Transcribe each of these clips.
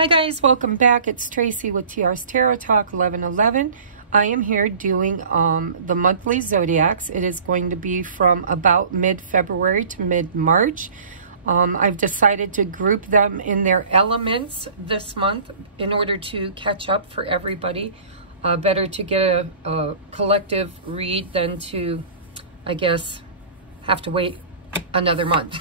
Hi guys, welcome back. It's Tracy with TR's Tarot Talk 1111. I am here doing the monthly zodiacs. It is going to be from about mid-February to mid-March. I've decided to group them in their elements this month in order to catch up for everybody. Better to get a collective read than to, I guess, have to wait another month.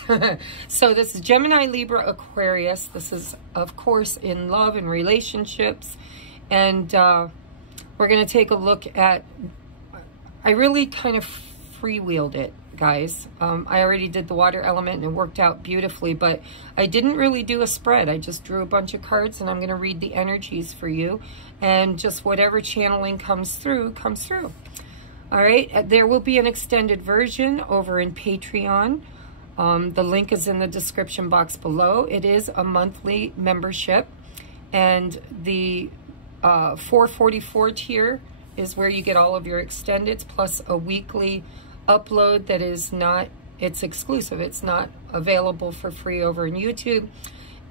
So this is Gemini, Libra, Aquarius. This is, of course, in love and relationships. And we're going to take a look at, I really kind of freewheeled it, guys. I already did the water element and it worked out beautifully, but I didn't really do a spread. I just drew a bunch of cards and I'm going to read the energies for you. And just whatever channeling comes through, comes through. All right, there will be an extended version over in Patreon. The link is in the description box below. It is a monthly membership, and the $4.44 tier is where you get all of your extendeds, plus a weekly upload that is not, it's exclusive. It's not available for free over in YouTube.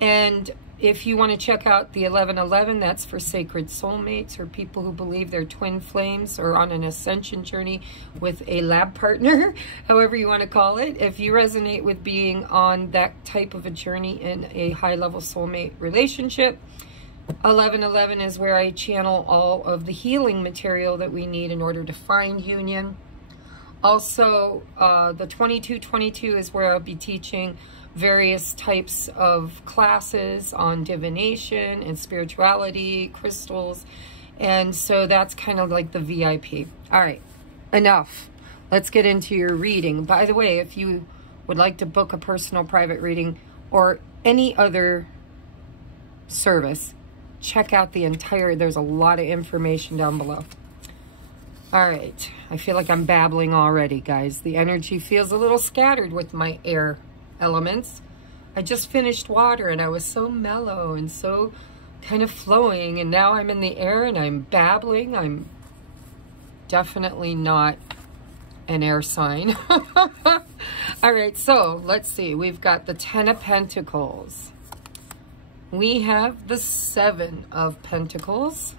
And if you want to check out the 1111, that's for sacred soulmates or people who believe they're twin flames or on an ascension journey with a lab partner, however you want to call it. If you resonate with being on that type of a journey in a high-level soulmate relationship, 1111 is where I channel all of the healing material that we need in order to find union. Also, the 2222 is where I'll be teaching various types of classes on divination and spirituality, crystals, and so that's kind of like the VIP. All right, enough. Let's get into your reading. By the way, if you would like to book a personal private reading or any other service, check out the entire, there's a lot of information down below. All right, I feel like I'm babbling already, guys. The energy feels a little scattered with my air elements. I just finished water and I was so mellow and so kind of flowing, and now I'm in the air and I'm babbling. I'm definitely not an air sign. All right, so let's see. We've got the 10 of Pentacles. We have the 7 of Pentacles.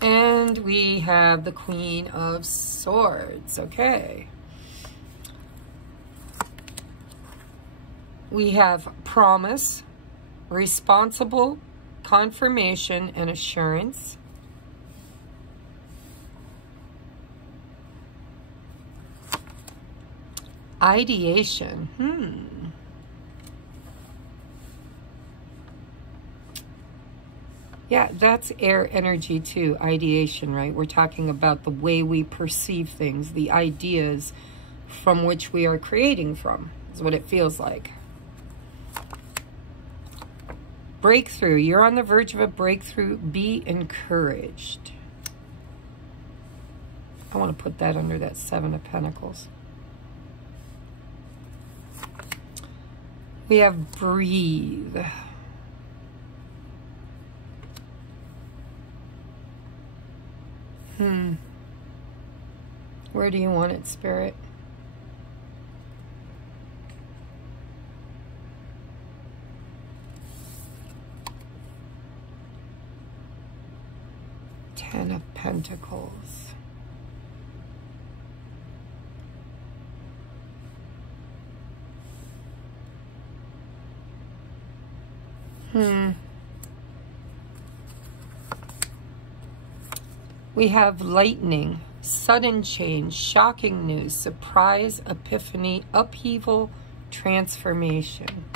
And we have the Queen of Swords. Okay. We have promise, responsible, confirmation, and assurance. Ideation. Yeah, that's air energy too, ideation, right? We're talking about the way we perceive things, the ideas from which we are creating from, is what it feels like. Breakthrough. You're on the verge of a breakthrough. Be encouraged. I want to put that under that 7 of Pentacles. We have breathe. Where do you want it, Spirit? Ten of Pentacles. We have lightning, sudden change, shocking news, surprise, epiphany, upheaval, transformation.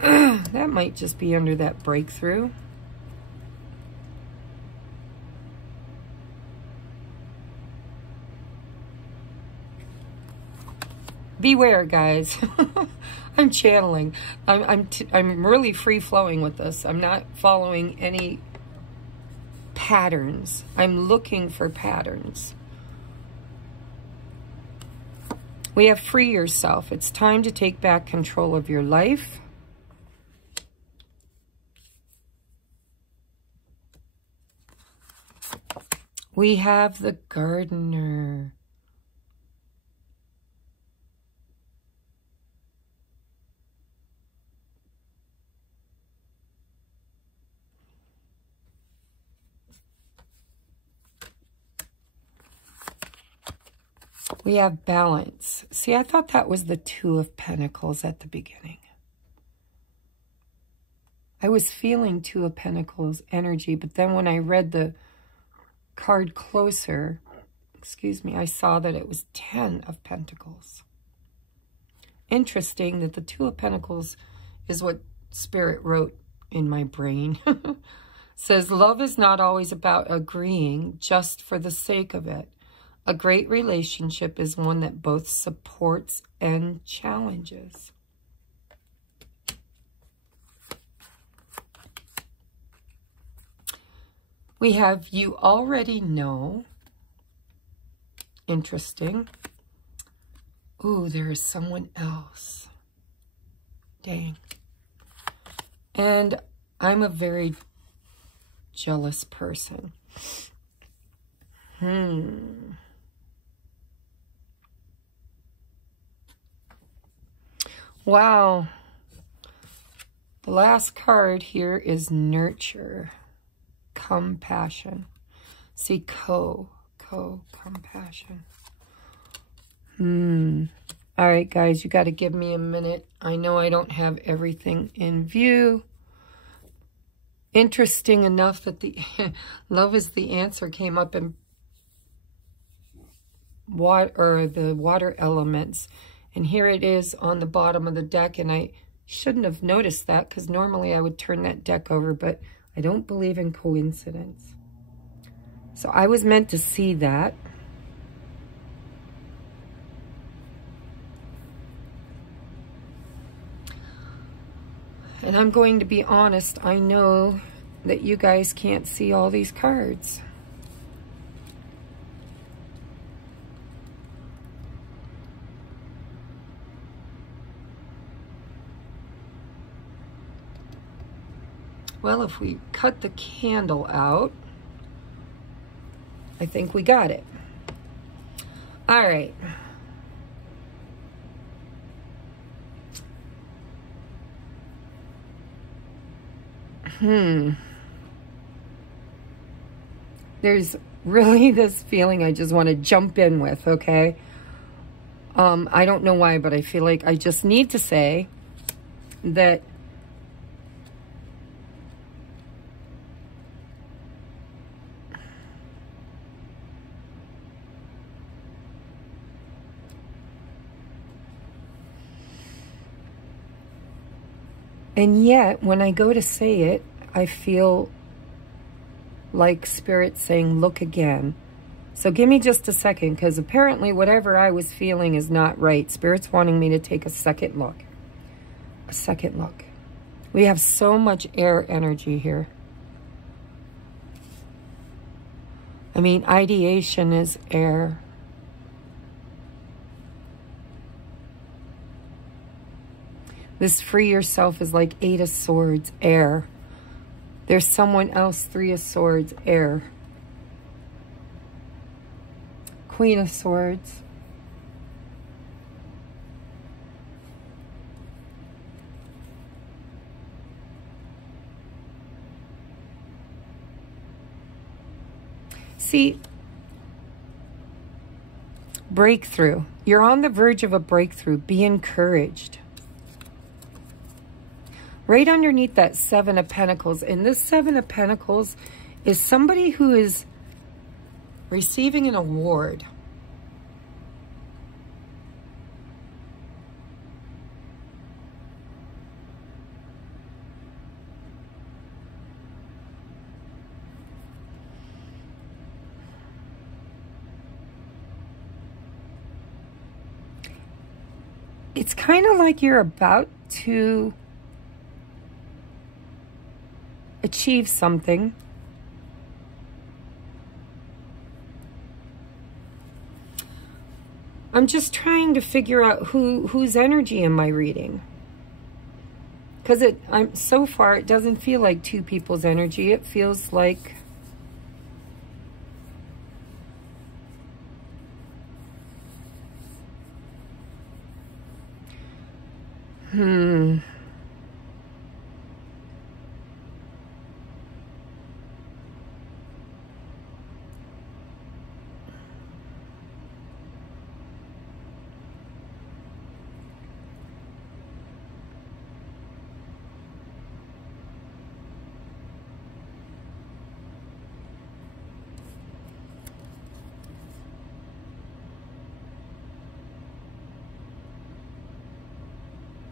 That might just be under that breakthrough. Beware, guys. I'm channeling. I'm really free-flowing with this. I'm not following any patterns. I'm looking for patterns. We have free yourself. It's time to take back control of your life. We have the gardener. We have balance. See, I thought that was the Two of Pentacles at the beginning. I was feeling Two of Pentacles energy, but then when I read the card closer, excuse me, I saw that it was 10 of Pentacles. Interesting that the Two of Pentacles is what Spirit wrote in my brain. Says, love is not always about agreeing just for the sake of it. A great relationship is one that both supports and challenges. We have you already know. Interesting. Ooh, there is someone else. Dang. And I'm a very jealous person. Wow. The last card here is nurture, compassion. See, compassion. All right, guys, you got to give me a minute. I know I don't have everything in view. Interesting enough that the love is the answer came up in the water elements. And here it is on the bottom of the deck. And I shouldn't have noticed that because normally I would turn that deck over, but I don't believe in coincidence. So I was meant to see that. And I'm going to be honest, I know that you guys can't see all these cards. Well, if we cut the candle out, I think we got it. All right. There's really this feeling I just want to jump in with, okay? I don't know why, but I feel like I just need to say that and yet, when I go to say it, I feel like Spirit saying, look again. So give me just a second, because apparently whatever I was feeling is not right. Spirit's wanting me to take a second look. A second look. We have so much air energy here. I mean, ideation is air. This free yourself is like 8 of Swords, air. There's someone else, 3 of Swords, air. Queen of Swords. See, breakthrough. You're on the verge of a breakthrough. Be encouraged. Right underneath that 7 of Pentacles. And this 7 of Pentacles is somebody who is receiving an award. It's kind of like you're about to achieve something. I'm just trying to figure out whose energy am I reading? Because so far it doesn't feel like 2 people's energy. It feels like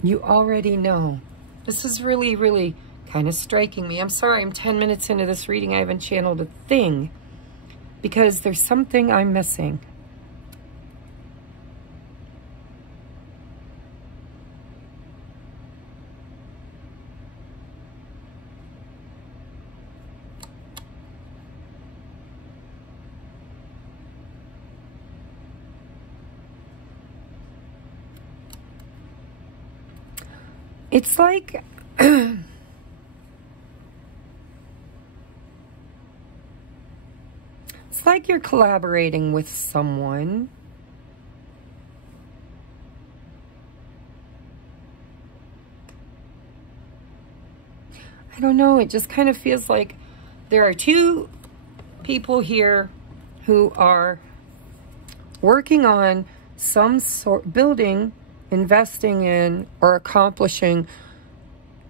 You already know. This is really, really kind of striking me. I'm sorry, I'm 10 minutes into this reading. I haven't channeled a thing because there's something I'm missing. It's like it's like you're collaborating with someone. I don't know, it just kind of feels like there are two people here who are working on some sort, building, investing in, or accomplishing.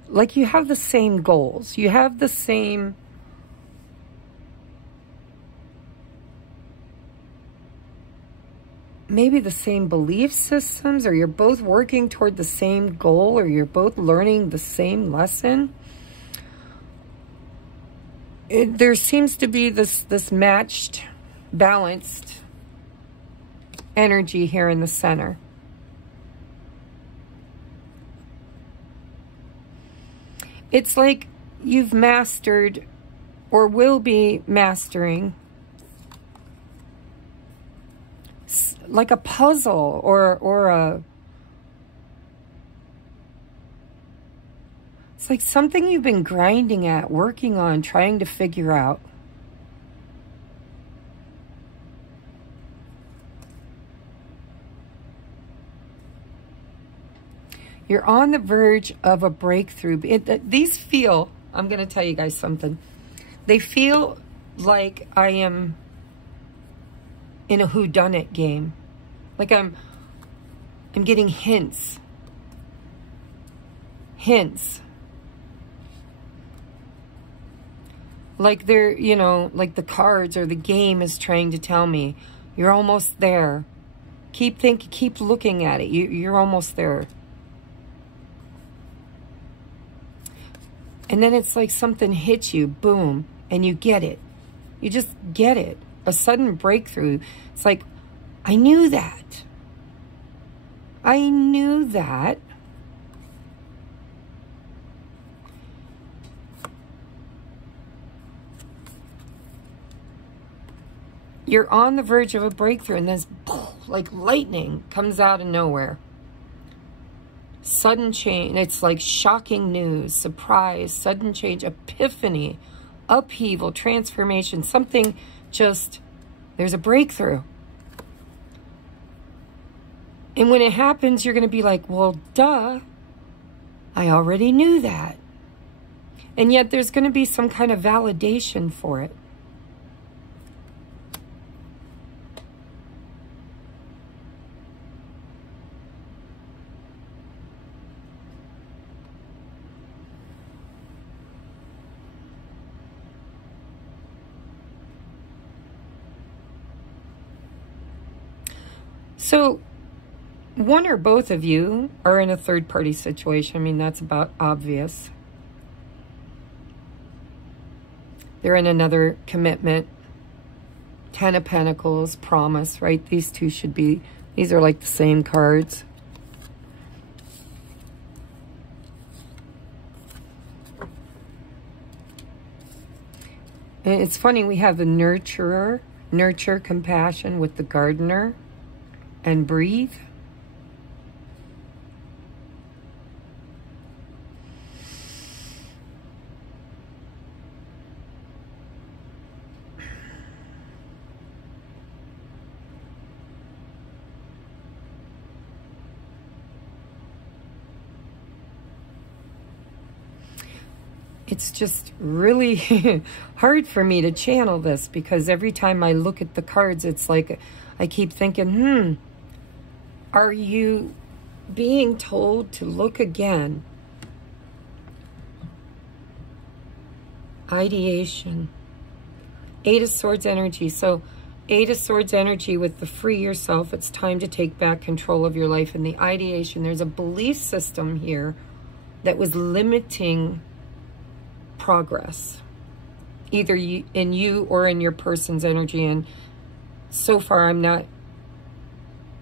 Like you have the same goals. You have the same maybe the same belief systems, or you're both working toward the same goal, or you're both learning the same lesson. There seems to be this matched, balanced energy here in the center. It's like you've mastered or will be mastering like a puzzle or a... It's like something you've been grinding at, working on, trying to figure out. You're on the verge of a breakthrough. These feel, I'm going to tell you guys something. They feel like I am in a whodunit game. Like I'm getting hints. Hints. Like they're, you know, like the cards or the game is trying to tell me, you're almost there. Keep looking at it. You're almost there. And then it's like something hits you, boom, and you get it. You just get it. A sudden breakthrough. It's like, I knew that. I knew that. You're on the verge of a breakthrough, and this, like lightning, comes out of nowhere. Sudden change. It's like shocking news, surprise, sudden change, epiphany, upheaval, transformation. Something just, there's a breakthrough. And when it happens, you're going to be like, well, duh, I already knew that. And yet there's going to be some kind of validation for it. So one or both of you are in a third-party situation. I mean, that's about obvious. They're in another commitment. 10 of Pentacles, promise, right? These two should be, these are like the same cards. And it's funny, we have the nurturer, nurture, compassion with the gardener. And breathe. It's just really hard for me to channel this because every time I look at the cards, it's like I keep thinking, are you being told to look again? Ideation. 8 of Swords energy. So Eight of Swords energy with the free yourself. It's time to take back control of your life. And the ideation, there's a belief system here that was limiting progress, either in you or in your person's energy. And so far, I'm not,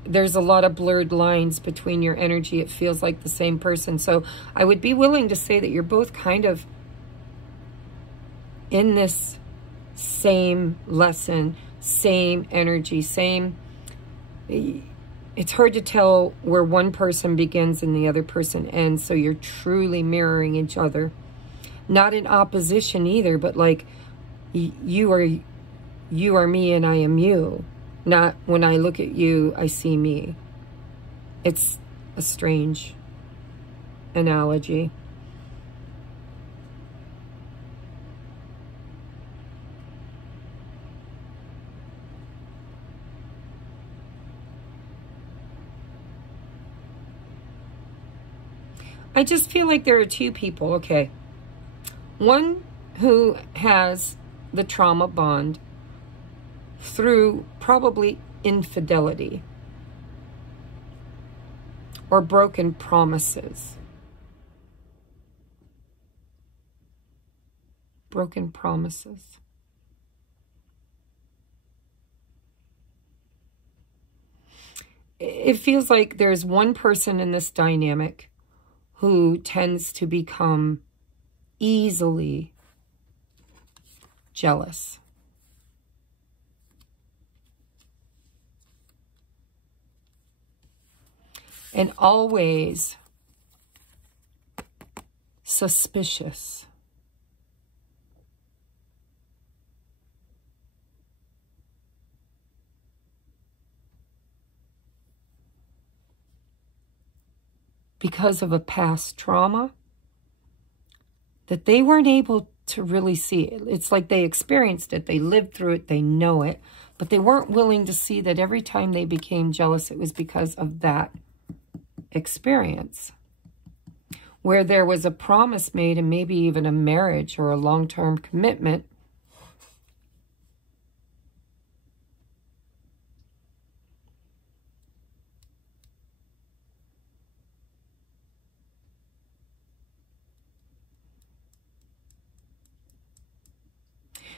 there's a lot of blurred lines between your energy. It feels like the same person. So I would be willing to say that you're both kind of in this same lesson, same energy, same. It's hard to tell where one person begins and the other person ends. So you're truly mirroring each other. Not in opposition either, but like you are me and I am you. Not when I look at you, I see me. It's a strange analogy. I just feel like there are two people, okay. One who has the trauma bond through probably infidelity or broken promises. Broken promises. It feels like there's one person in this dynamic who tends to become easily jealous. And always suspicious. Because of a past trauma that they weren't able to really see it. It's like they experienced it, they lived through it, they know it, but they weren't willing to see that every time they became jealous, it was because of that experience. Where there was a promise made and maybe even a marriage or a long-term commitment,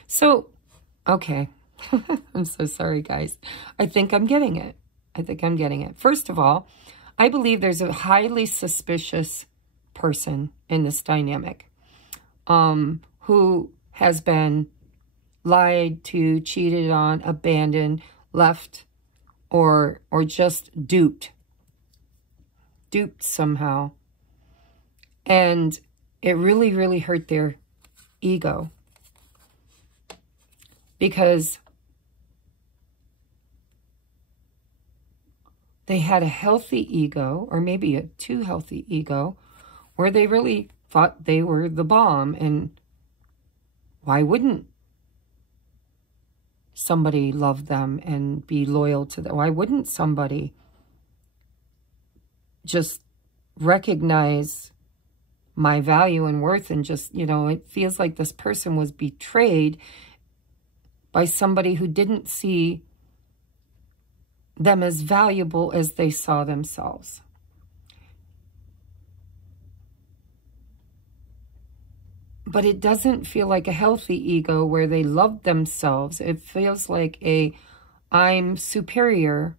so, okay. I'm so sorry, guys. I think I'm getting it. I think I'm getting it. First of all, I believe there's a highly suspicious person in this dynamic who has been lied to, cheated on, abandoned, left, or just duped. Duped somehow. And it really, really hurt their ego. Because they had a healthy ego, or maybe a too healthy ego, where they really thought they were the bomb. And why wouldn't somebody love them and be loyal to them? Why wouldn't somebody just recognize my value and worth and just, you know, it feels like this person was betrayed by somebody who didn't see them as valuable as they saw themselves. But it doesn't feel like a healthy ego where they love themselves. It feels like a I'm superior,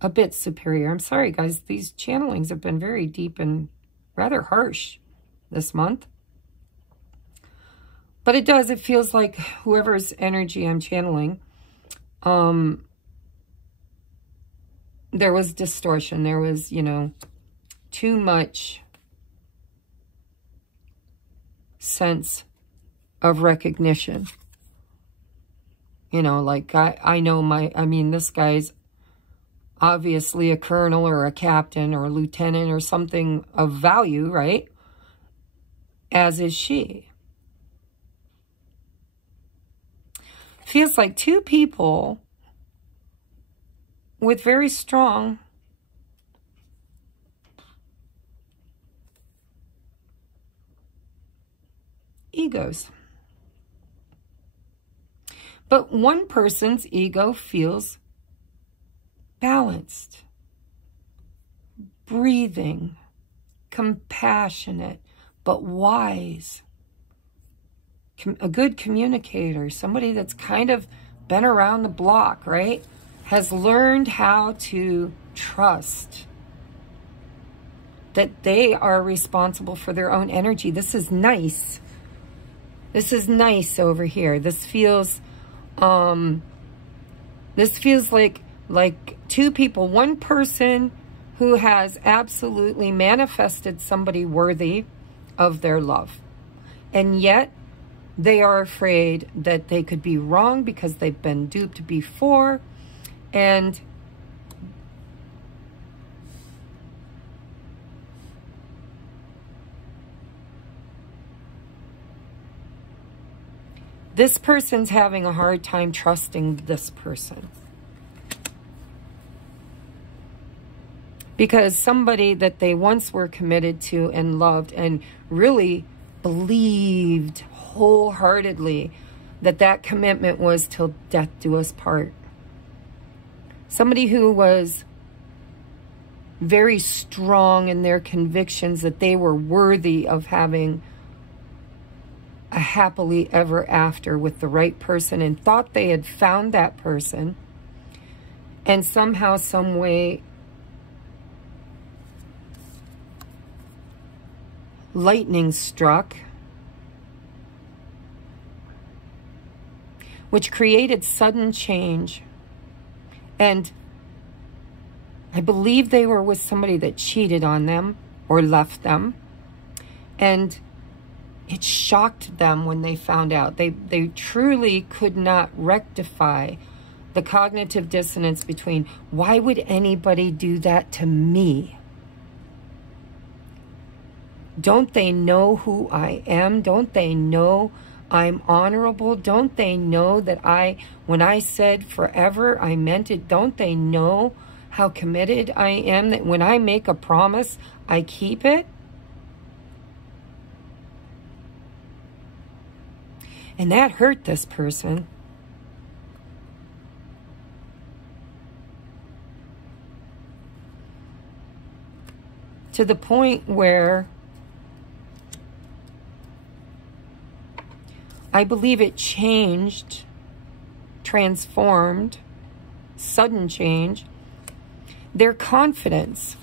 a bit superior. I'm sorry, guys. These channelings have been very deep and rather harsh this month. But it does. It feels like whoever's energy I'm channeling, there was distortion. There was, you know, too much sense of recognition. You know, like I know I mean, this guy's obviously a colonel or a captain or a lieutenant or something of value, right? As is she. Feels like two people with very strong egos. But one person's ego feels balanced, breathing, compassionate, but wise. A good communicator, somebody that's kind of been around the block, right? Has learned how to trust that they are responsible for their own energy. This is nice. This is nice over here. This feels like two people, one person who has absolutely manifested somebody worthy of their love. And yet they are afraid that they could be wrong because they've been duped before. And this person's having a hard time trusting this person. Because somebody that they once were committed to and loved and really believed wholeheartedly that commitment was till death do us part. Somebody who was very strong in their convictions that they were worthy of having a happily ever after with the right person, and thought they had found that person, and somehow, some way, lightning struck, which created sudden change. And I believe they were with somebody that cheated on them or left them. And it shocked them when they found out. They truly could not rectify the cognitive dissonance between, why would anybody do that to me? Don't they know who I am? Don't they know I'm honorable? Don't they know that when I said forever, I meant it? Don't they know how committed I am, that when I make a promise, I keep it? And that hurt this person. To the point where I believe it changed, transformed, sudden change, their confidence.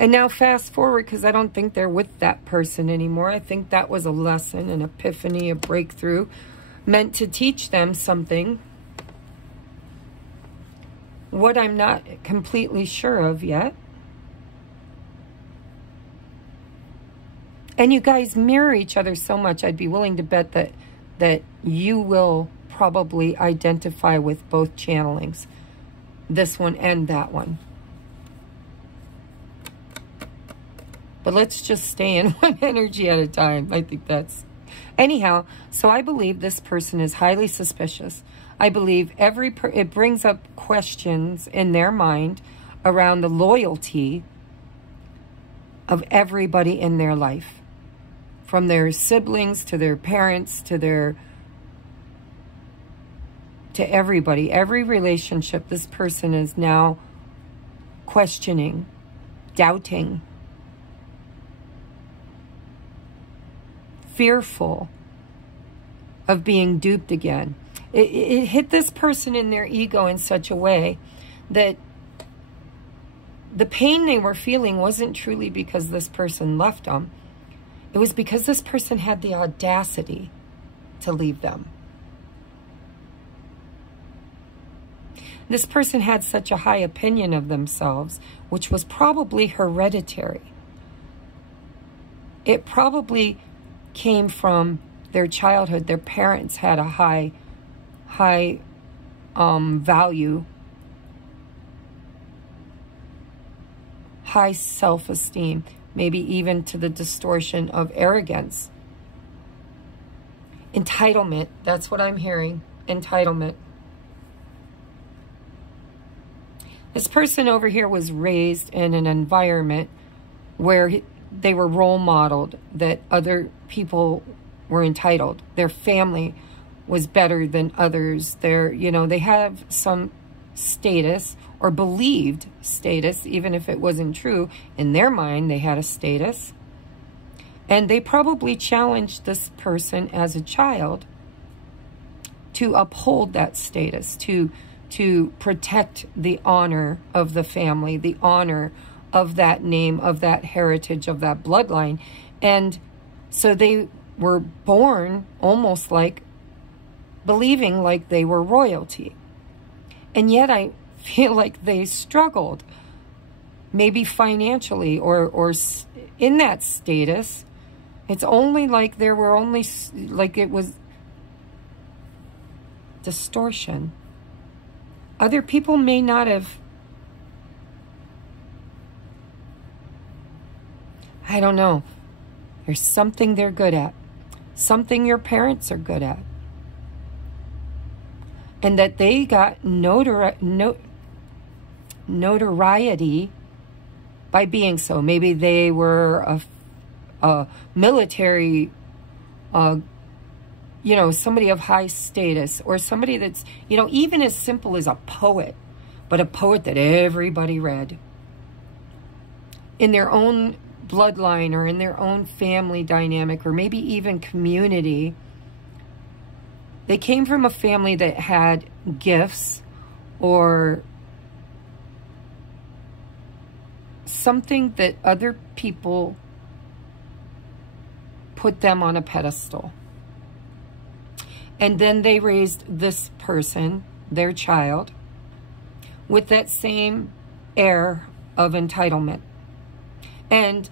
And now fast forward, because I don't think they're with that person anymore. I think that was a lesson, an epiphany, a breakthrough, meant to teach them something. What I'm not completely sure of yet. And you guys mirror each other so much, I'd be willing to bet that you will probably identify with both channelings. This one and that one. But let's just stay in one energy at a time. I think that's... Anyhow, so I believe this person is highly suspicious. I believe it brings up questions in their mind around the loyalty of everybody in their life. From their siblings to their parents to everybody. Every relationship, this person is now questioning, doubting, fearful of being duped again. It hit this person in their ego in such a way that the pain they were feeling wasn't truly because this person left them. It was because this person had the audacity to leave them. This person had such a high opinion of themselves, which was probably hereditary. It probably came from their childhood. Their parents had a high value, high self-esteem, maybe even to the distortion of arrogance. Entitlement, that's what I'm hearing. Entitlement. This person over here was raised in an environment where they were role modeled, that other people were entitled. Their family was better than others. They have some status, or believed status, even if it wasn't true. In their mind, they had a status. And they probably challenged this person as a child to uphold that status, to protect the honor of the family, the honor of that name, of that heritage, of that bloodline. And so they were born almost like believing like they were royalty. And yet I feel like they struggled, maybe financially or in that status. It's only like there were only, like it was distortion. Other people may not have, I don't know. There's something they're good at. Something your parents are good at. And that they got notoriety by being so. Maybe they were a military, somebody of high status, or somebody that's, even as simple as a poet, but a poet that everybody read. In their own bloodline, or in their own family dynamic, or maybe even community, they came from a family that had gifts or something that other people put them on a pedestal. And then they raised this person, their child, with that same air of entitlement. And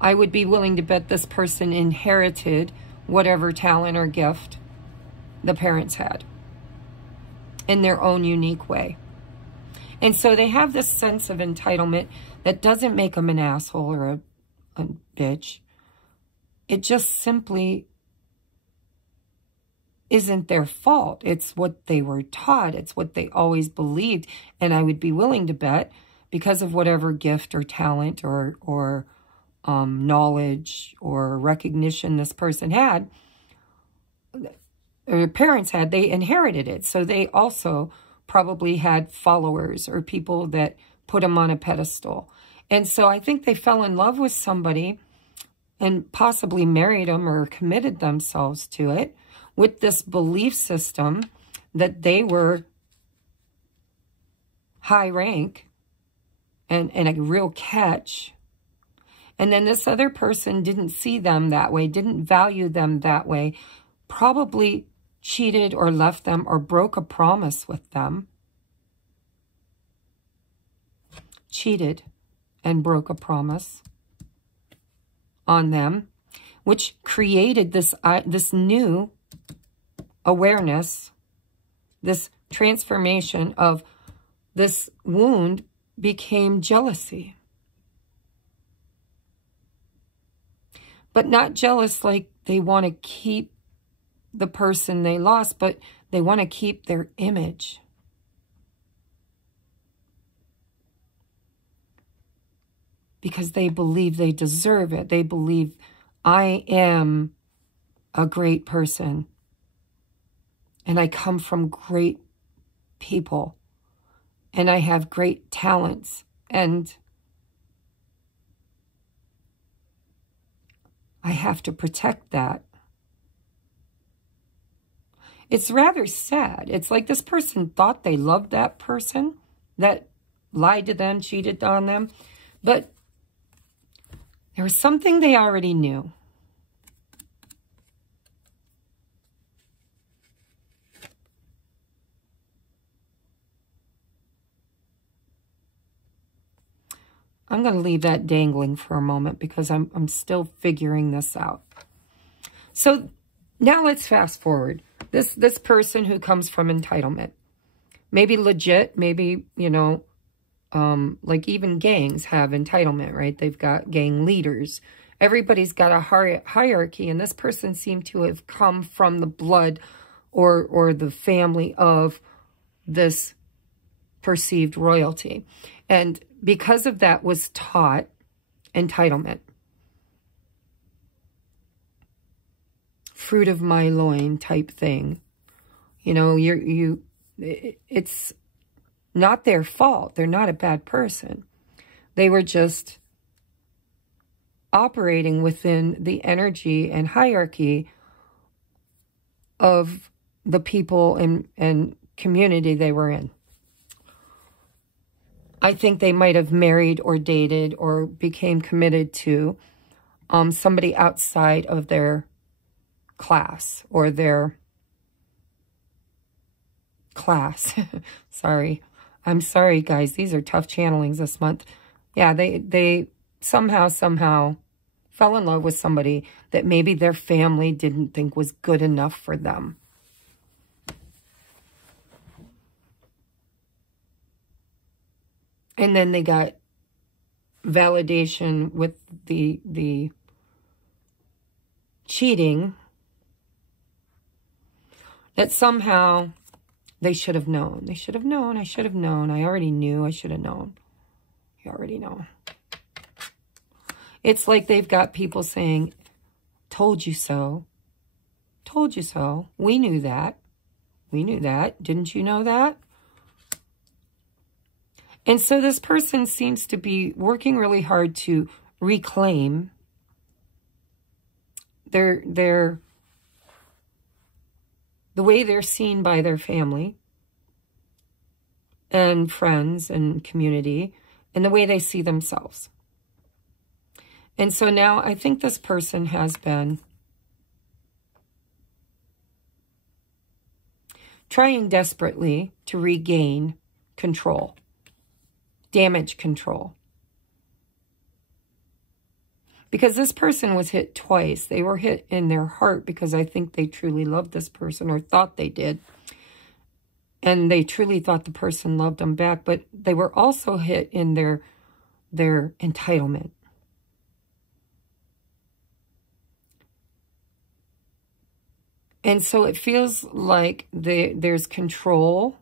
I would be willing to bet this person inherited whatever talent or gift the parents had in their own unique way. And so they have this sense of entitlement that doesn't make them an asshole or a bitch. It just simply isn't their fault. It's what they were taught. It's what they always believed. And I would be willing to bet, because of whatever gift or talent or knowledge or recognition this person had, or parents had, they inherited it. So they also probably had followers or people that put them on a pedestal. And so I think they fell in love with somebody and possibly married them or committed themselves to it with this belief system that they were high rank and a real catch. And then this other person didn't see them that way, didn't value them that way, probably cheated or left them or broke a promise with them. Cheated and broke a promise on them, which created this new awareness, this transformation of this wound became jealousy. But not jealous like they want to keep the person they lost, but they want to keep their image. Because they believe they deserve it. They believe, I am a great person. And I come from great people. And I have great talents. And I have to protect that. It's rather sad. It's like this person thought they loved that person that lied to them, cheated on them. But there was something they already knew. I'm going to leave that dangling for a moment because I'm still figuring this out. So now let's fast forward. This person who comes from entitlement, maybe legit, maybe, like even gangs have entitlement, right? They've got gang leaders. Everybody's got a hierarchy, and this person seemed to have come from the blood or the family of this perceived royalty. And because of that was taught entitlement. Fruit of my loin type thing. You know, it's not their fault. They're not a bad person. They were just operating within the energy and hierarchy of the people and community they were in. I think they might have married or dated or became committed to somebody outside of their class or their class. Sorry. I'm sorry, guys. These are tough channelings this month. Yeah, they somehow fell in love with somebody that maybe their family didn't think was good enough for them. And then they got validation with the cheating that somehow they should have known. They should have known. I should have known. I already knew. I should have known. You already know. It's like they've got people saying, told you so. Told you so. We knew that. We knew that. Didn't you know that? And so this person seems to be working really hard to reclaim the way they're seen by their family and friends and community, and the way they see themselves. And so now I think this person has been trying desperately to regain control, damage control. Because this person was hit twice. They were hit in their heart because I think they truly loved this person, or thought they did. And they truly thought the person loved them back. But they were also hit in their entitlement. And so it feels like there's control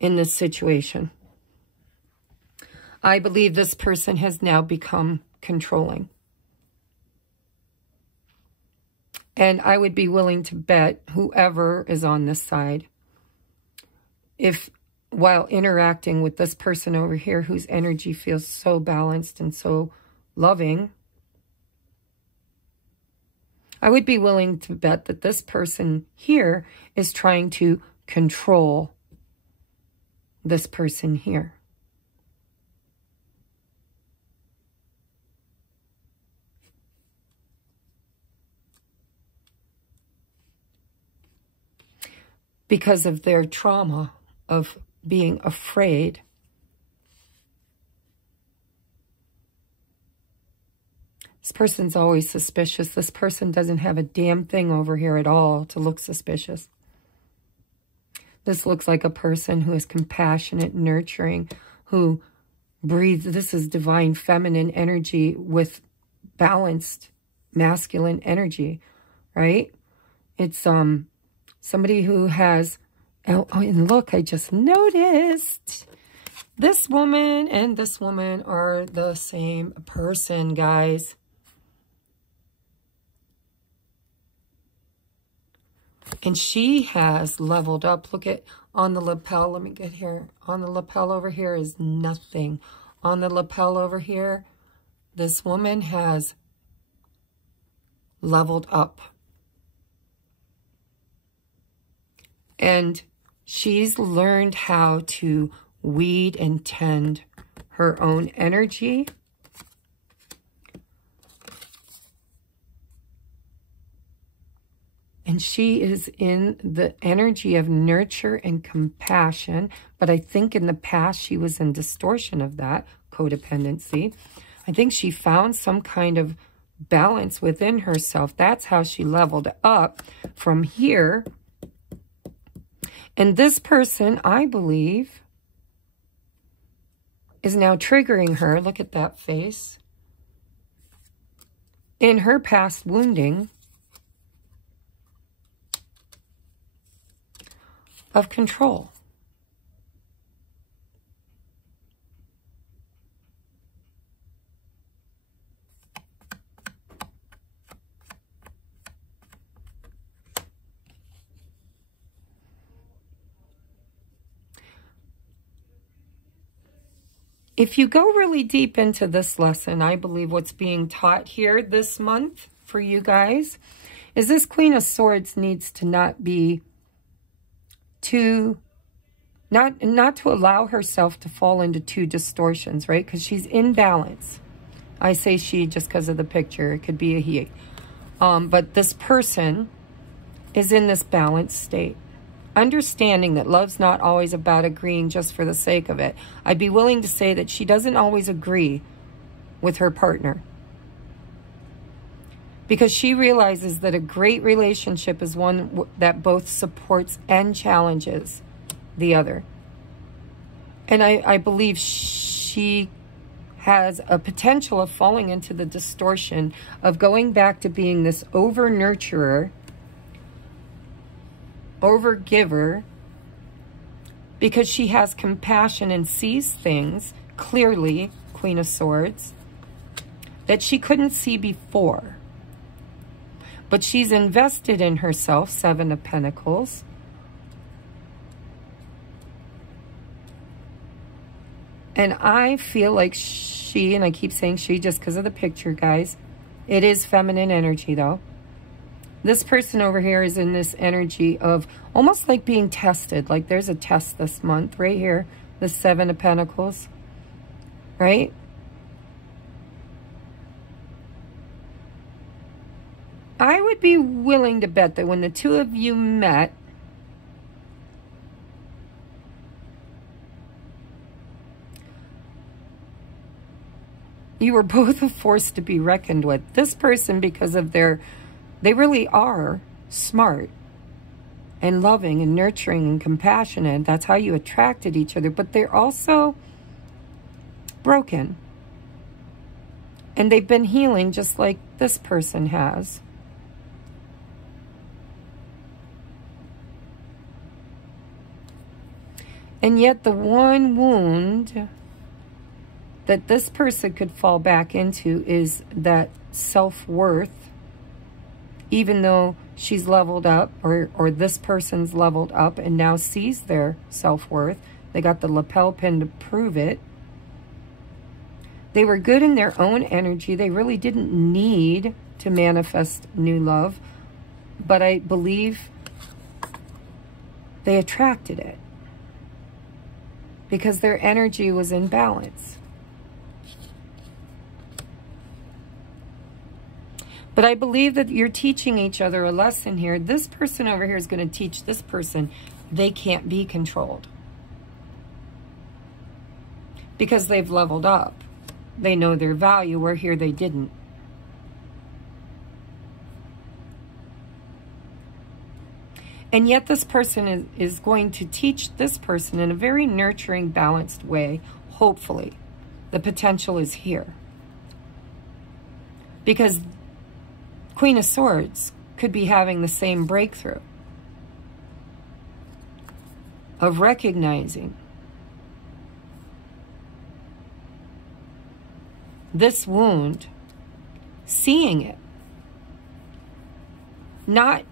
in this situation. I believe this person has now become controlling. And I would be willing to bet whoever is on this side, if while interacting with this person over here whose energy feels so balanced and so loving, I would be willing to bet that this person here is trying to control this person here. Because of their trauma of being afraid. This person's always suspicious. This person doesn't have a damn thing over here at all to look suspicious. This looks like a person who is compassionate, nurturing, who breathes. This is divine feminine energy with balanced masculine energy, right? It's somebody who has, oh, and look, I just noticed this woman and this woman are the same person, guys. And she has leveled up. Look at on the lapel. Let me get here. On the lapel over here is nothing. On the lapel over here, this woman has leveled up. And she's learned how to weed and tend her own energy. And she is in the energy of nurture and compassion. But I think in the past she was in distortion of that, codependency. I think she found some kind of balance within herself. That's how she leveled up from here. And this person, I believe, is now triggering her. Look at that face. In her past wounding of control. if you go really deep into this lesson, I believe what's being taught here this month for you guys is this Queen of Swords needs to not be too, not to allow herself to fall into two distortions, right? Because she's in balance. I say she just because of the picture. It could be a he. But this person is in this balanced state. Understanding that love's not always about agreeing just for the sake of it. I'd be willing to say that she doesn't always agree with her partner. Because she realizes that a great relationship is one that both supports and challenges the other. And I believe she has a potential of falling into the distortion of going back to being this over-nurturer, over-giver, because she has compassion and sees things clearly, Queen of Swords, that she couldn't see before. But she's invested in herself, Seven of Pentacles. And I feel like she, and I keep saying she just because of the picture, guys. It is feminine energy, though. This person over here is in this energy of almost like being tested. Like there's a test this month right here. The Seven of Pentacles. Right? I would be willing to bet that when the two of you met, you were both a force to be reckoned with. This person, because of their, they really are smart and loving and nurturing and compassionate. That's how you attracted each other. But they're also broken. And they've been healing just like this person has. And yet the one wound that this person could fall back into is that self-worth, even though she's leveled up, or this person's leveled up and now sees their self-worth. They got the lapel pin to prove it. They were good in their own energy. They really didn't need to manifest new love, but I believe they attracted it because their energy was in balance. But I believe that you're teaching each other a lesson here. This person over here is going to teach this person they can't be controlled. Because they've leveled up. They know their value, where here they didn't. And yet this person is going to teach this person in a very nurturing, balanced way, hopefully. The potential is here. Because Queen of Swords could be having the same breakthrough of recognizing this wound, seeing it. Not,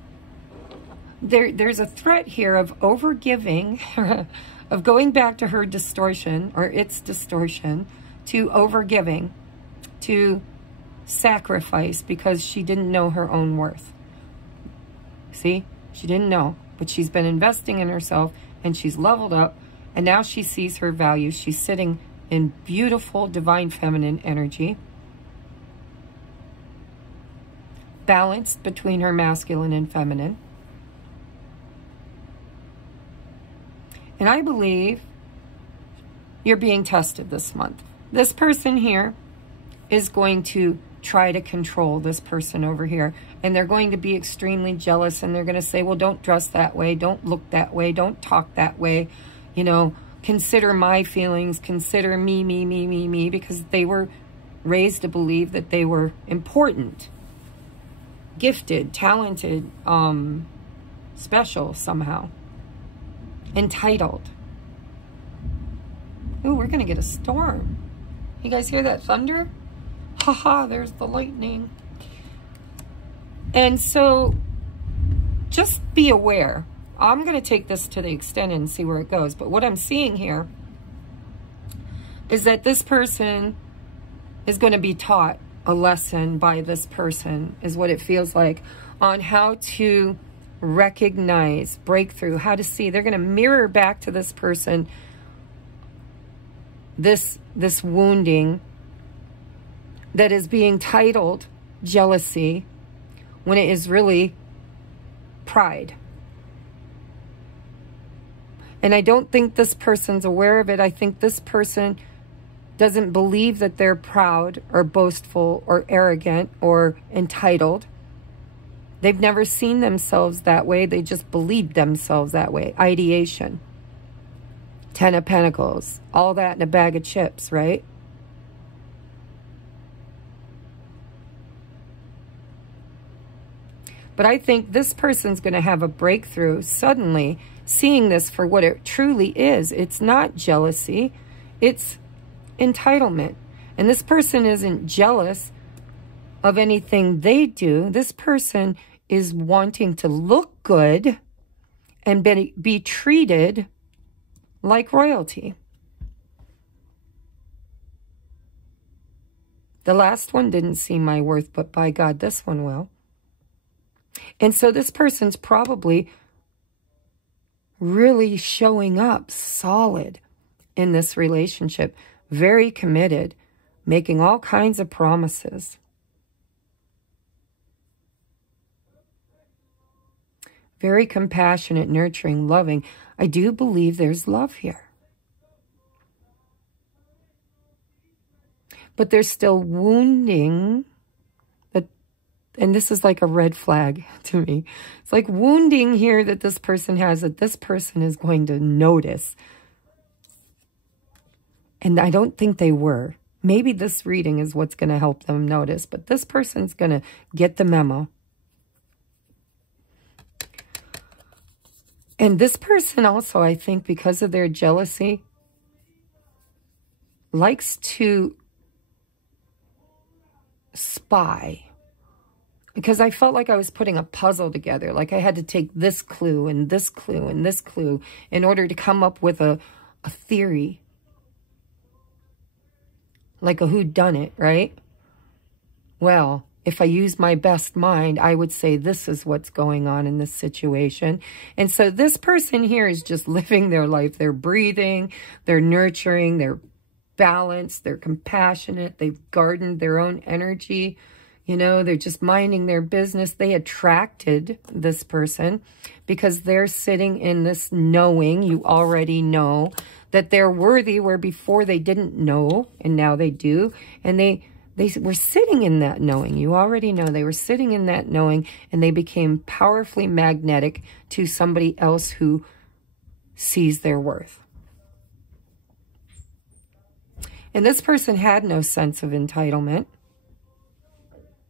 there's a threat here of overgiving, of going back to her distortion, or its distortion, to overgiving, to sacrifice, because she didn't know her own worth. See? She didn't know, but she's been investing in herself, and she's leveled up, and now she sees her value. She's sitting in beautiful, divine feminine energy, balanced between her masculine and feminine. And I believe you're being tested this month. This person here is going to try to control this person over here. And they're going to be extremely jealous. And they're going to say, well, don't dress that way. Don't look that way. Don't talk that way. You know, consider my feelings. Consider me, me, me, me, me. Because they were raised to believe that they were important, gifted, talented, special somehow. Entitled. Ooh, we're going to get a storm. You guys hear that thunder? Haha, there's the lightning. And so just be aware. I'm going to take this to the extent and see where it goes. But what I'm seeing here, is that this person is going to be taught a lesson by this person, is what it feels like, on how to recognize, breakthrough, how to see. They're going to mirror back to this person this wounding that is being titled jealousy when it is really pride. And I don't think this person's aware of it. I think this person doesn't believe that they're proud or boastful or arrogant or entitled. They've never seen themselves that way. They just believed themselves that way. Ideation. 10 of Pentacles. All that in a bag of chips, right? But I think this person's going to have a breakthrough suddenly, seeing this for what it truly is. It's not jealousy. It's entitlement. And this person isn't jealous of anything they do. This person is wanting to look good and be treated like royalty. The last one didn't see my worth, but by God, this one will. And so this person's probably really showing up solid in this relationship, very committed, making all kinds of promises. Very compassionate, nurturing, loving. I do believe there's love here. But there's still wounding. And this is like a red flag to me. It's like wounding here that this person has, that this person is going to notice. And I don't think they were. Maybe this reading is what's going to help them notice. But this person's going to get the memo. And this person also, I think, because of their jealousy, likes to spy. Because I felt like I was putting a puzzle together. Like I had to take this clue and this clue and this clue in order to come up with a theory. Like a whodunit, right? Well, if I use my best mind, I would say this is what's going on in this situation. And so this person here is just living their life. They're breathing, they're nurturing, they're balanced, they're compassionate, they've gardened their own energy. You know, they're just minding their business. They attracted this person because they're sitting in this knowing, you already know, that they're worthy where before they didn't know, and now they do. And they were sitting in that knowing. You already know they were sitting in that knowing, and they became powerfully magnetic to somebody else who sees their worth. And this person had no sense of entitlement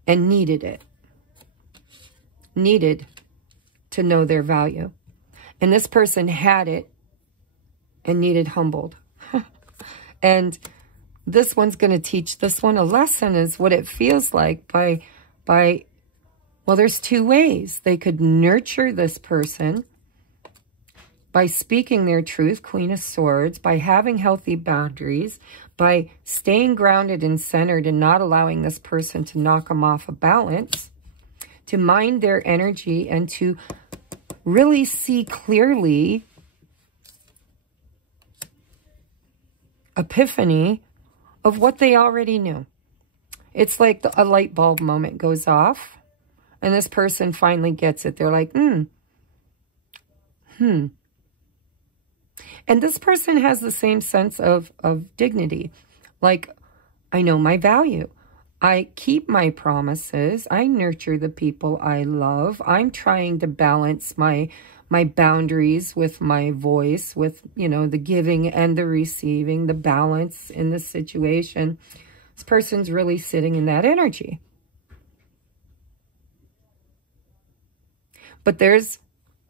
and needed it. Needed to know their value. And this person had it and needed humbled. And this one's going to teach this one a lesson, is what it feels like by, well, there's two ways. They could nurture this person by speaking their truth, Queen of Swords, by having healthy boundaries, by staying grounded and centered and not allowing this person to knock them off a balance, to mind their energy and to really see clearly, epiphany of what they already knew. It's like a light bulb moment goes off and this person finally gets it. They're like, And this person has the same sense of dignity. Like, I know my value. I keep my promises. I nurture the people I love. I'm trying to balance my boundaries with my voice, with, you know, the giving and the receiving, the balance in the situation. This person's really sitting in that energy. But there's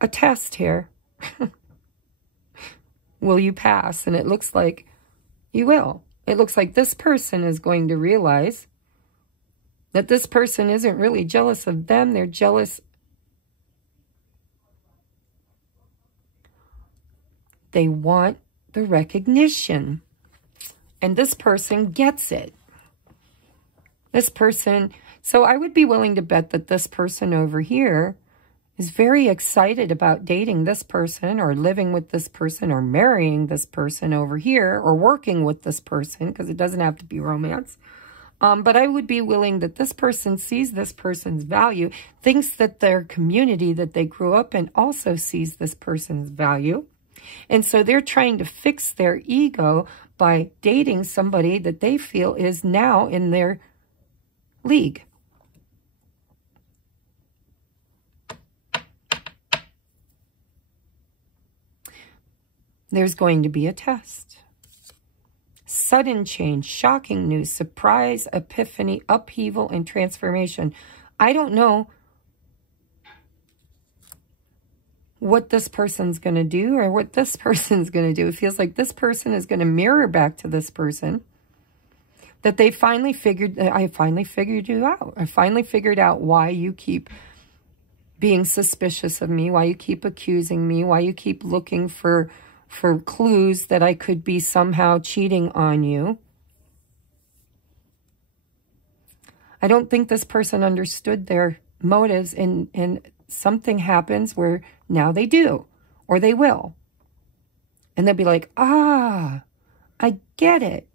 a test here. Will you pass? And it looks like you will. It looks like this person is going to realize that this person isn't really jealous of them. They're jealous. They want the recognition. And this person gets it. This person, so I would be willing to bet that this person over here is very excited about dating this person or living with this person or marrying this person over here or working with this person, because it doesn't have to be romance. But I would be willing that this person sees this person's value, thinks that their community that they grew up in also sees this person's value. And so they're trying to fix their ego by dating somebody that they feel is now in their league. There's going to be a test. Sudden change, shocking news, surprise, epiphany, upheaval, and transformation. I don't know what this person's going to do or what this person's going to do. It feels like this person is going to mirror back to this person that they finally figured, I finally figured you out. I finally figured out why you keep being suspicious of me, why you keep accusing me, why you keep looking for clues that I could be somehow cheating on you. I don't think this person understood their motives, and something happens where now they do, or they will. And they'll be like, ah, I get it.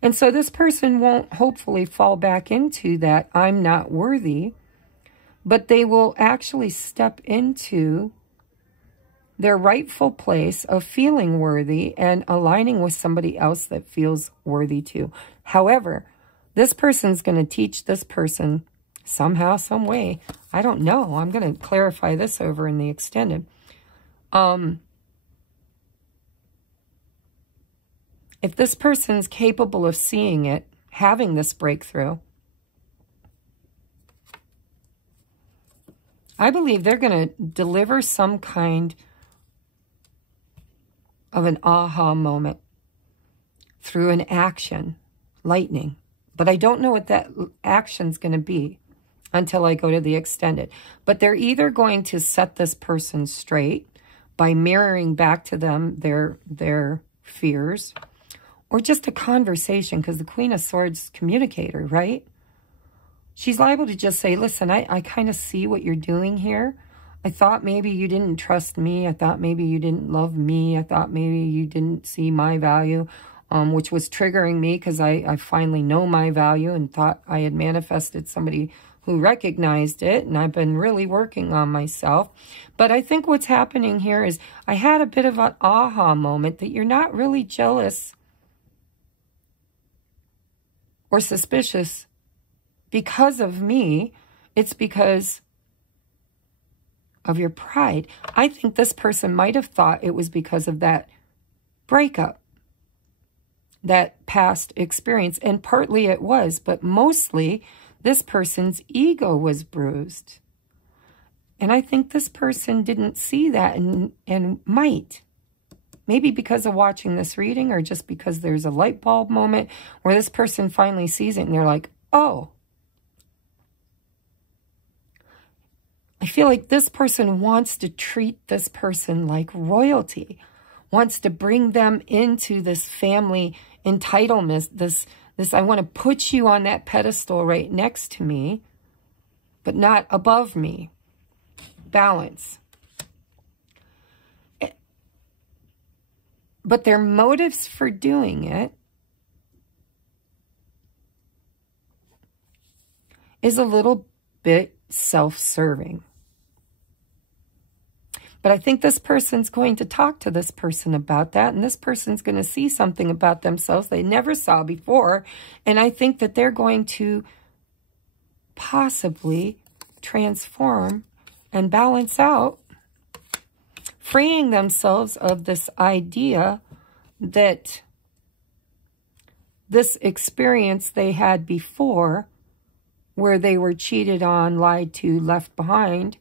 And so this person won't hopefully fall back into that I'm not worthy, but they will actually step into their rightful place of feeling worthy and aligning with somebody else that feels worthy too. However, this person's going to teach this person somehow, some way. I don't know. I'm going to clarify this over in the extended. If this person's capable of seeing it, having this breakthrough, I believe they're going to deliver some kind of an aha moment through an action, lightning. But I don't know what that action's going to be until I go to the extended. But they're either going to set this person straight by mirroring back to them their fears, or just a conversation, because the Queen of Swords communicator, right? She's liable to just say, listen, I kind of see what you're doing here. I thought maybe you didn't trust me. I thought maybe you didn't love me. I thought maybe you didn't see my value, which was triggering me because I finally know my value and thought I had manifested somebody who recognized it, and I've been really working on myself. But I think what's happening here is I had a bit of an aha moment that you're not really jealous or suspicious because of me. It's because of your pride. I think this person might have thought it was because of that breakup, that past experience, and partly it was, but mostly this person's ego was bruised. And I think this person didn't see that and might. Maybe because of watching this reading, or just because there's a light bulb moment where this person finally sees it and they're like, oh, I feel like this person wants to treat this person like royalty, wants to bring them into this family entitlement, this I want to put you on that pedestal right next to me, but not above me. Balance. But their motives for doing it is a little bit self-serving. But I think this person's going to talk to this person about that, and this person's going to see something about themselves they never saw before, and I think that they're going to possibly transform and balance out, freeing themselves of this idea that this experience they had before, where they were cheated on, lied to, left behind,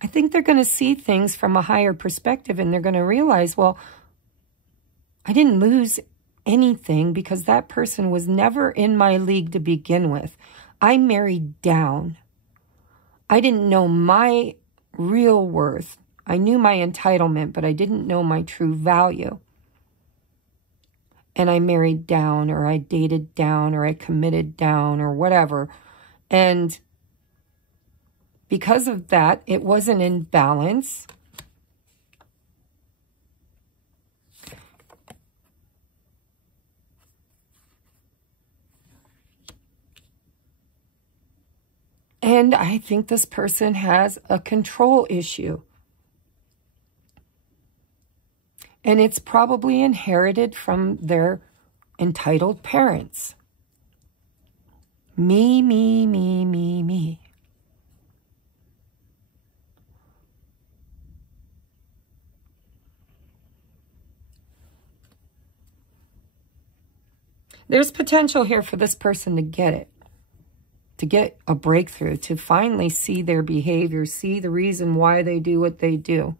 I think they're going to see things from a higher perspective, and they're going to realize, well, I didn't lose anything because that person was never in my league to begin with. I married down. I didn't know my real worth. I knew my entitlement, but I didn't know my true value. And I married down, or I dated down, or I committed down, or whatever. And because of that, it wasn't in balance. And I think this person has a control issue. And it's probably inherited from their entitled parents. Me, me, me, me, me. There's potential here for this person to get it, to get a breakthrough, to finally see their behavior, see the reason why they do what they do.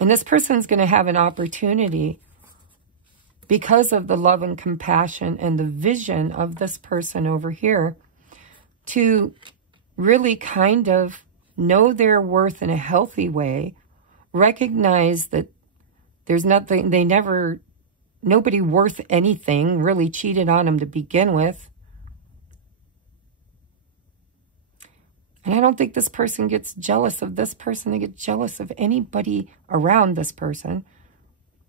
And this person's going to have an opportunity, because of the love and compassion and the vision of this person over here, to really kind of know their worth in a healthy way, recognize that there's nothing, nobody worth anything really cheated on them to begin with. And I don't think this person gets jealous of this person. They get jealous of anybody around this person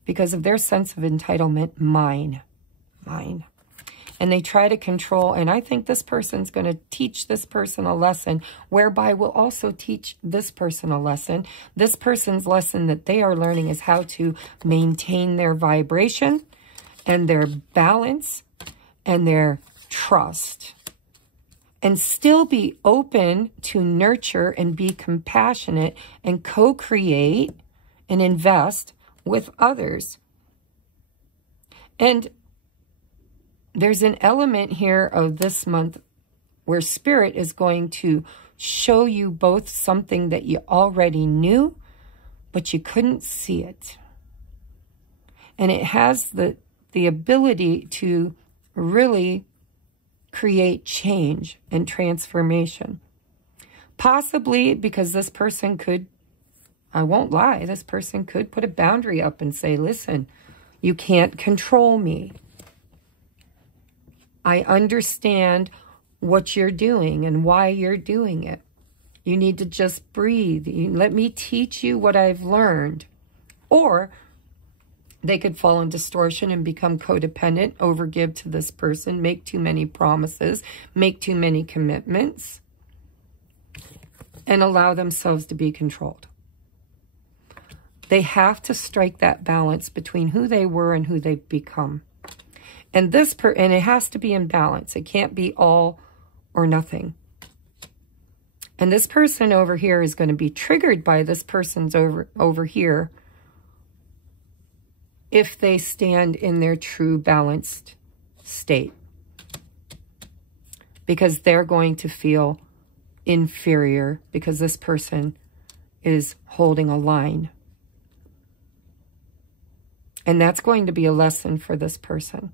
because of their sense of entitlement. Mine. And they try to control. And I think this person's going to teach this person a lesson, whereby will also teach this person a lesson. This person's lesson that they are learning is how to maintain their vibration and their balance and their trust, and still be open to nurture and be compassionate and co-create and invest with others. And there's an element here of this month where Spirit is going to show you both something that you already knew, but you couldn't see it. And it has the ability to really create change and transformation. Possibly because this person could, I won't lie, this person could put a boundary up and say, listen, you can't control me. I understand what you're doing and why you're doing it. You need to just breathe. Let me teach you what I've learned. Or they could fall in distortion and become codependent, overgive to this person, make too many promises, make too many commitments, and allow themselves to be controlled. They have to strike that balance between who they were and who they've become. And and it has to be in balance. It can't be all or nothing. And this person over here is going to be triggered by this person's over here if they stand in their true balanced state. Because they're going to feel inferior because this person is holding a line. And that's going to be a lesson for this person.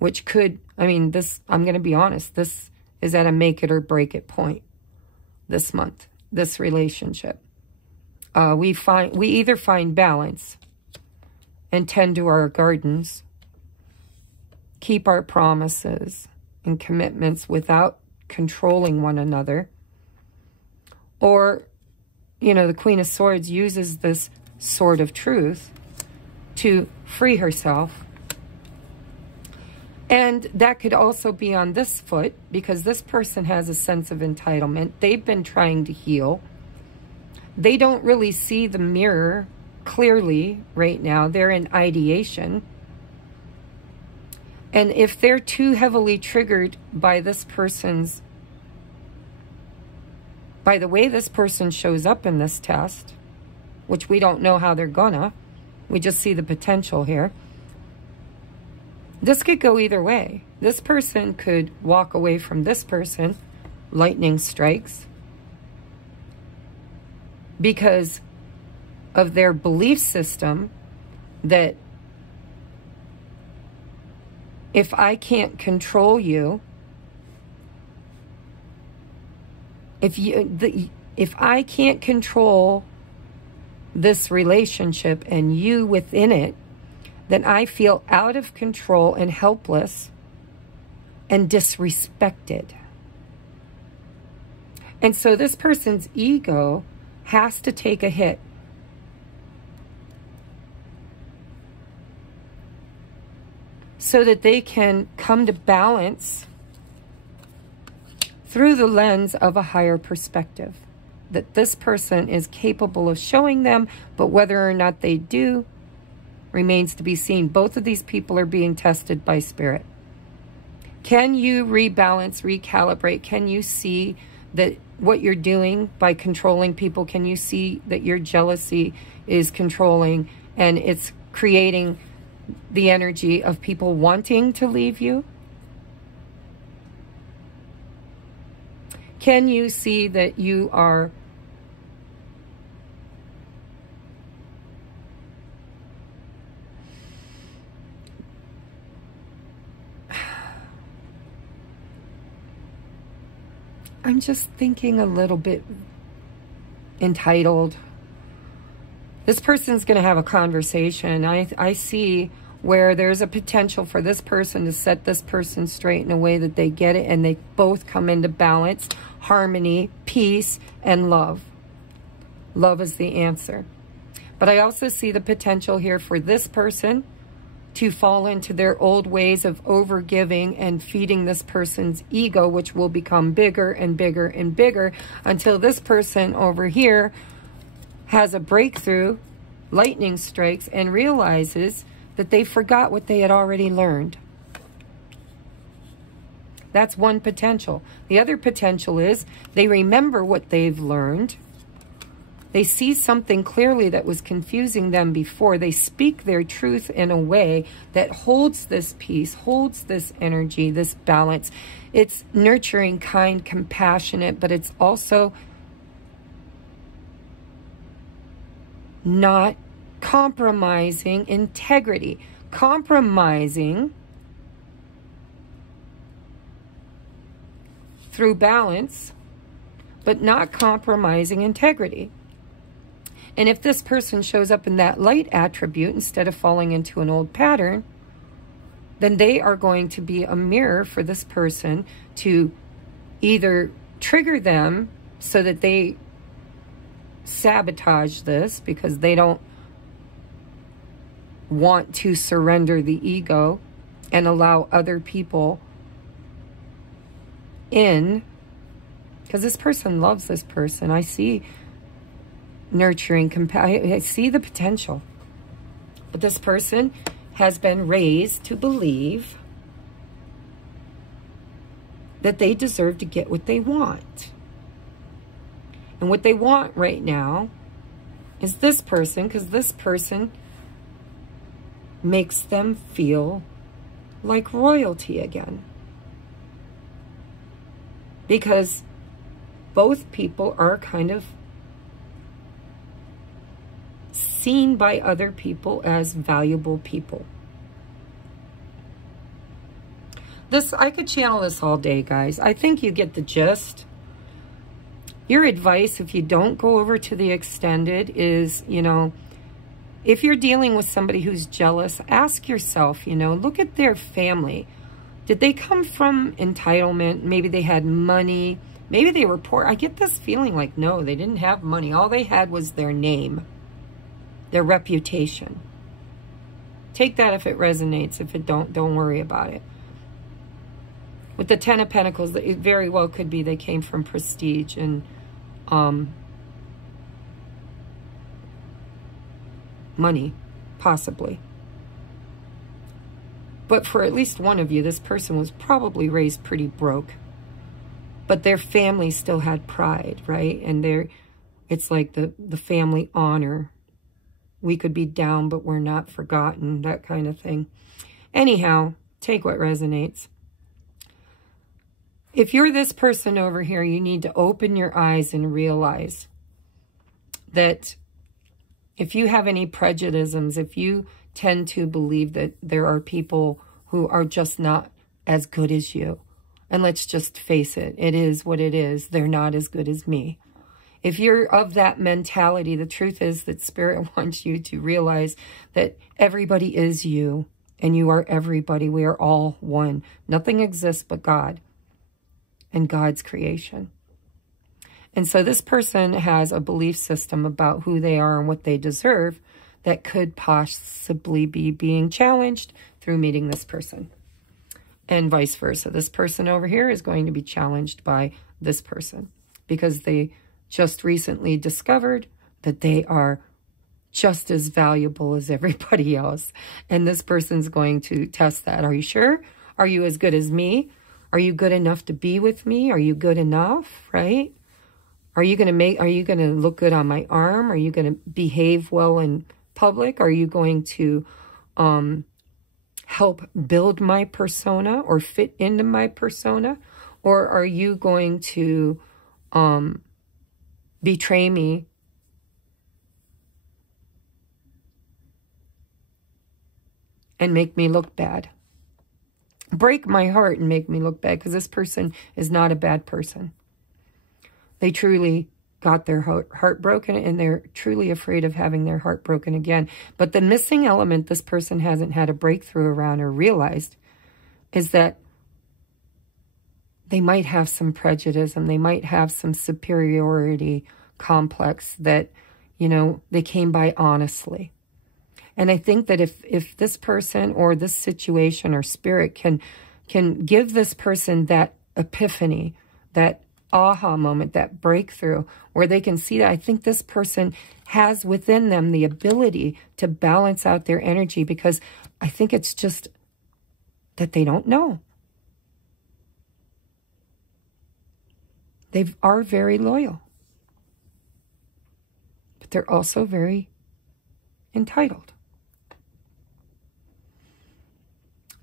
Which could, I mean, this, I'm going to be honest, this is at a make it or break it point this month, this relationship. We either find balance and tend to our gardens, keep our promises and commitments without controlling one another. Or, you know, the Queen of Swords uses this sword of truth to free herself. And that could also be on this foot, because this person has a sense of entitlement. They've been trying to heal. They don't really see the mirror clearly right now. They're in ideation. And if they're too heavily triggered by this person's, by the way this person shows up in this test, which we don't know how they're gonna, we just see the potential here. This could go either way. This person could walk away from this person, lightning strikes, because of their belief system that if I can't control you, if I can't control this relationship and you within it, then I feel out of control and helpless and disrespected. And so this person's ego has to take a hit. So that they can come to balance through the lens of a higher perspective that this person is capable of showing them, but whether or not they do remains to be seen. Both of these people are being tested by spirit. Can you rebalance, recalibrate? Can you see that what you're doing by controlling people, can you see that your jealousy is controlling and it's creating the energy of people wanting to leave you? Can you see that you are I'm just thinking a little bit entitled. This person's going to have a conversation. I see where there's a potential for this person to set this person straight in a way that they get it and they both come into balance, harmony, peace, and love. Love is the answer. But I also see the potential here for this person to fall into their old ways of overgiving and feeding this person's ego, which will become bigger and bigger and bigger until this person over here has a breakthrough, lightning strikes, and realizes that they forgot what they had already learned. That's one potential. The other potential is they remember what they've learned. They see something clearly that was confusing them before. They speak their truth in a way that holds this peace, holds this energy, this balance. It's nurturing, kind, compassionate, but it's also not compromising integrity. Compromising through balance, but not compromising integrity. And if this person shows up in that light attribute instead of falling into an old pattern, then they are going to be a mirror for this person to either trigger them so that they sabotage this because they don't want to surrender the ego and allow other people in, because this person loves this person. I see nurturing, I see the potential. But this person has been raised to believe that they deserve to get what they want. And what they want right now is this person, because this person makes them feel like royalty again. Because both people are kind of seen by other people as valuable people. I could channel this all day, guys. I think you get the gist. Your advice, if you don't go over to the extended, is, you know, if you're dealing with somebody who's jealous, ask yourself, you know, look at their family. Did they come from entitlement? Maybe they had money. Maybe they were poor. I get this feeling like, no, they didn't have money. All they had was their name, their reputation. Take that if it resonates. If it don't worry about it. With the Ten of Pentacles, it very well could be they came from prestige and money, possibly. But for at least one of you, this person was probably raised pretty broke. But their family still had pride, right? And it's like the family honor. We could be down, but we're not forgotten, that kind of thing. Anyhow, take what resonates. If you're this person over here, you need to open your eyes and realize that if you have any prejudices, if you tend to believe that there are people who are just not as good as you, and let's just face it, it is what it is. They're not as good as me. If you're of that mentality, the truth is that Spirit wants you to realize that everybody is you, and you are everybody. We are all one. Nothing exists but God and God's creation. And so this person has a belief system about who they are and what they deserve that could possibly be being challenged through meeting this person. And vice versa. This person over here is going to be challenged by this person because they just recently discovered that they are just as valuable as everybody else. And this person's going to test that. Are you sure? Are you as good as me? Are you good enough to be with me? Are you good enough, right? Are you going to look good on my arm? Are you going to behave well in public? Are you going to help build my persona or fit into my persona? Or are you going to betray me and make me look bad? Break my heart and make me look bad, because this person is not a bad person. They truly got their heart broken, and they're truly afraid of having their heart broken again. But the missing element this person hasn't had a breakthrough around or realized is that they might have some prejudice and they might have some superiority complex that, you know, they came by honestly. And I think that if this person or this situation or spirit can give this person that epiphany, that aha moment, that breakthrough, where they can see that, I think this person has within them the ability to balance out their energy, because I think it's just that they don't know. They are very loyal, but they're also very entitled.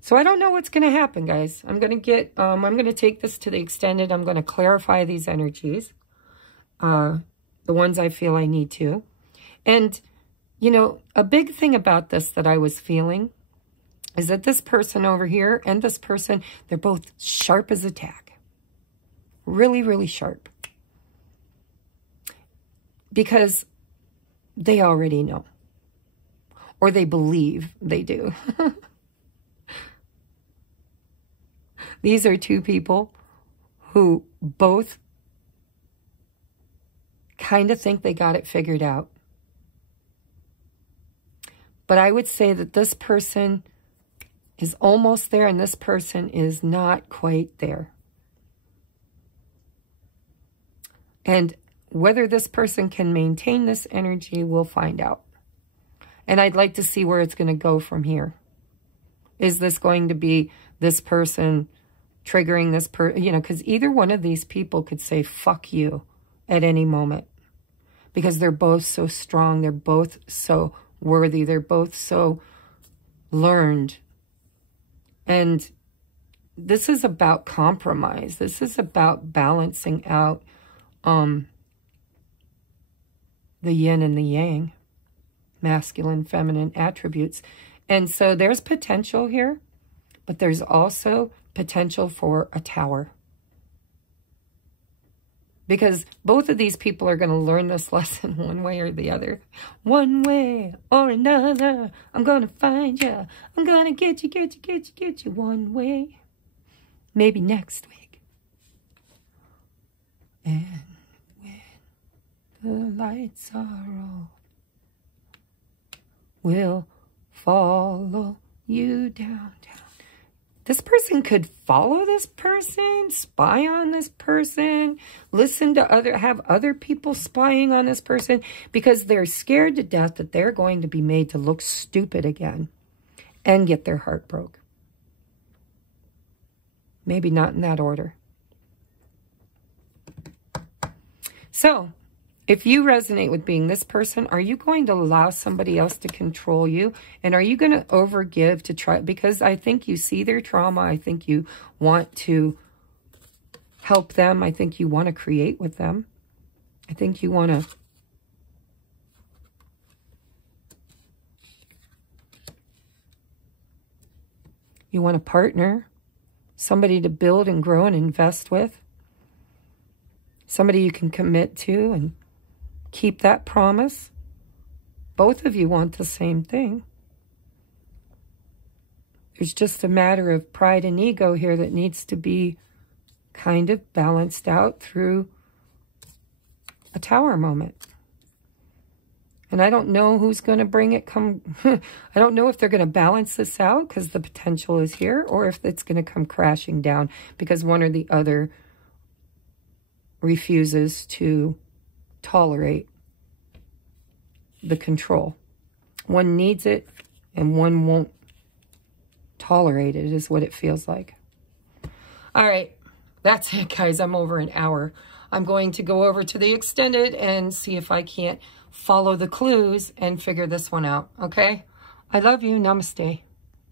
So I don't know what's going to happen, guys. I'm going to take this to the extended. I'm going to clarify these energies, the ones I feel I need to. And, you know, a big thing about this that I was feeling is that this person over here and this person, they're both sharp as a tack. Really, really sharp. Because they already know. Or they believe they do. These are two people who both kind of think they got it figured out. But I would say that this person is almost there and this person is not quite there. And whether this person can maintain this energy, we'll find out. And I'd like to see where it's going to go from here. Is this going to be this person triggering this you know, because either one of these people could say, fuck you, at any moment. Because they're both so strong. They're both so worthy. They're both so learned. And this is about compromise. This is about balancing out the yin and the yang. Masculine, feminine attributes. And so there's potential here. But there's also potential for a tower. Because both of these people are going to learn this lesson one way or the other. One way or another, I'm going to find you. I'm going to get you one way. Maybe next week. And when the lights are off, we'll follow you downtown. This person could follow this person, spy on this person, listen to have other people spying on this person, because they're scared to death that they're going to be made to look stupid again and get their heart broke. Maybe not in that order. So, if you resonate with being this person, are you going to allow somebody else to control you? And are you going to overgive to try? Because I think you see their trauma. I think you want to help them. I think you want to create with them. I think you want to... You want a partner. Somebody to build and grow and invest with. Somebody you can commit to and keep that promise. Both of you want the same thing. There's just a matter of pride and ego here that needs to be kind of balanced out through a Tower moment. And I don't know who's going to bring it I don't know if they're going to balance this out because the potential is here, or if it's going to come crashing down because one or the other refuses to tolerate the control. One needs it and one won't tolerate it, is what it feels like. All right, that's it, guys. I'm over an hour. I'm going to go over to the extended and see if I can't follow the clues and figure this one out, okay? I love you. Namaste.